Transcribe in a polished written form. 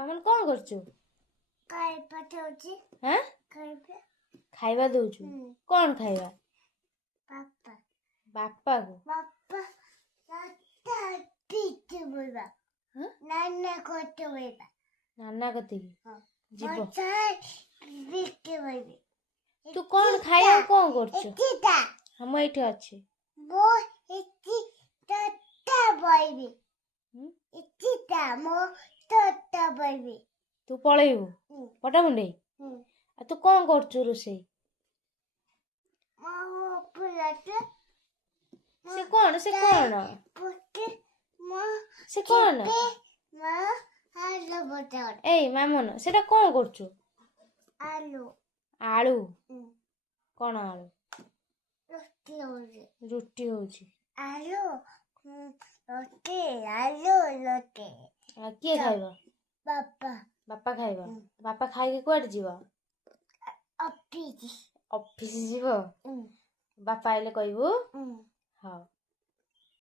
ମାମୁନ କଣ କରୁଛୁ? ଖାଇବା ଦଉଛି। ହାଁ ଖାଇବା ଦଉଛୁ? କଣ ଖାଇବା? ବାପା ବାପାକୁ? ବାପା ଦାଦା ପିଟି ବୋଇବା। ନାନା କୋଟେ ବୋଇବା। ନାନା କତିକି ଯିବ? ପିଟି ବୋଇବି। ତୁ କଣ ଖାଇବାକୁ କଣ କରୁଛୁ? ମୁଁ ଏଇଠି ଅଛି। ମୋ ଏଠି ଦାଦା ବୋଇବି। ଏଠିଟା ମୋ ଦାଦା ବୋଇବି। ତୁ ପଳେଇବୁ ପଟାମୁଣ୍ଡେଇ? ଆଉ ତୁ କଣ କରୁଛୁ ରୋଷେଇ? ସେ କଣ ସେ କଣ ସେ କଣ? ଏଇ ମାମୁନ ସେଟା କଣ କରୁଛୁ? ଆଳୁ ଆଳୁ? କଣ ଆଳୁ? ରୁଟି ହଉଛି। ଆଳୁ ରୁଟି ଆଳୁ ରୁଟି। କିଏ ଖାଇବ? ବାପା ବାପା ଖାଇବ? ବାପା ଖାଇକି କୁଆଡେ ଯିବ? ଅଫିସ ଅଫିସ ଯିବ? ବାପା ଆଇଲେ କହିବୁ? ହଉ।